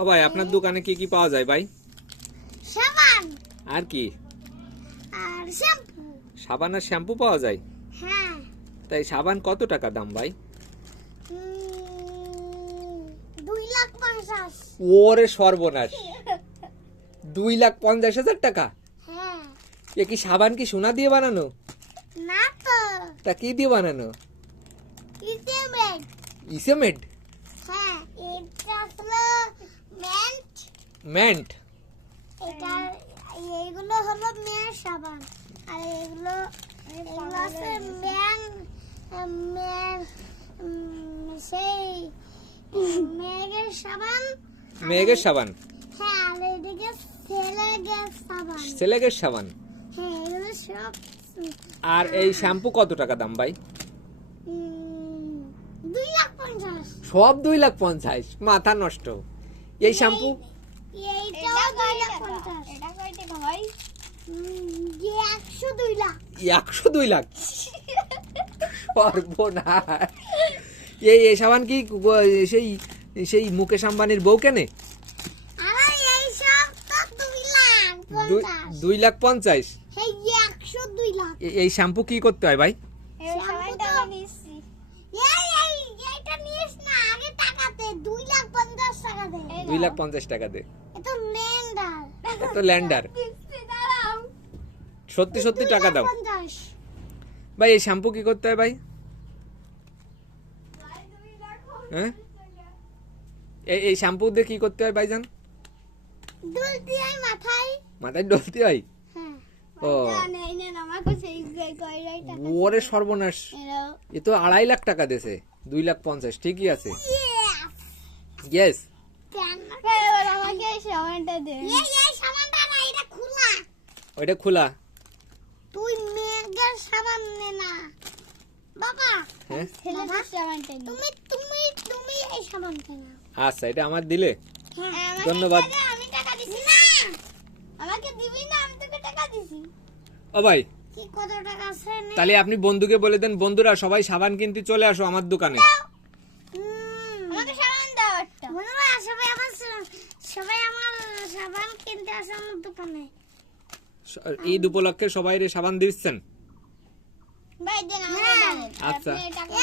ও ভাই আপনার দোকানে কি কি পাওয়া যায় ভাই? সাবান আর কি? আর শ্যাম্পু। সাবান আর শ্যাম্পু পাওয়া যায়? হ্যাঁ। তাই সাবান কত টাকা দাম ভাই? 2,50,000। ওরে সর্বনাশ, 2,50,000 টাকা? হ্যাঁ। এ কি সাবান কি সোনা দিয়ে বানানো? না তো, তা কি দিয়ে বানানো? ইসেমেড। ইসেমেড? হ্যাঁ, এটা হলো মেন্ট। মেন্ট? এটা এইগুলো হলো মেয়ের সাবান, আর এগুলো আছে সেই মেয়ের সাবান। মেয়েদের সাবান? হ্যাঁ, আর এদিকে ছেলেদের সাবান। ছেলেদের সাবান? হ্যাঁ, এগুলো সব। আর এই শ্যাম্পু কত টাকা দাম ভাই? 2,50,000। সব 2,50,000? মাথা নষ্ট। এই শ্যাম্পু? এইটাও 2,50,000। এটা কয় টাকা ভাই? 102 লাখ। 102 লাখ? সর্বনাশ। এই সাবান কি সেই সেই মুকেশ আম্বানির বউ কেনে? আরে এই সব তো 2,50,000। 2,50,000? এই 102 লাখ। এই শ্যাম্পু কি করতে হয় ভাই? এই সাবানটা নিছি। এইটা নিস না, আগে টাকা দে। 2,50,000 টাকা দে। 2,50,000 টাকা দে? এটা ল্যান্ডার। এত ল্যান্ডার? দাঁড়াও, সত্যি সত্যি টাকা দাও 2,50,000। ভাই। এই শ্যাম্পু কি করতে হয় ভাই? হ্যাঁ, এই শ্যাম্পু দিয়ে কি করতে হয় ভাইজান? ডলতে হয় মাথায়। মাথায় ডলতে হয়? হ্যাঁ। ও, ওরে সর্বনাশ, এ তো 2.5 লাখ টাকা দিয়েছে। 2,50,000 ঠিকই আছে। ইয়েস। ওইটা খোলা? তুই মেয়ের সাবান নে না বাবা। হ্যাঁ, তুমি তুমি তুমি এই সাবান কেনা। আচ্ছা, এটা আমার দিলে হ্যাঁ, ধন্যবাদ। আমি টাকা দিছি না। আমাকে দিবি না, আমি তোকে টাকা দিছি। ও ভাই, কি কত টাকা আছে নে? তাহলে আপনি বন্ধুকে বলে দেন, বন্ধুরা সবাই সাবান কিনতে চলে আসো আমার দোকানে। আমাকে সাবান দাও একটা। বন্ধুরা সবাই আমার সাবান কিনতে আসে আমার দোকানে। ঈদ উপলক্ষে সবাই সাবান দিচ্ছেন? ভাই দেন আমাকে। আচ্ছা। আপনি টাকা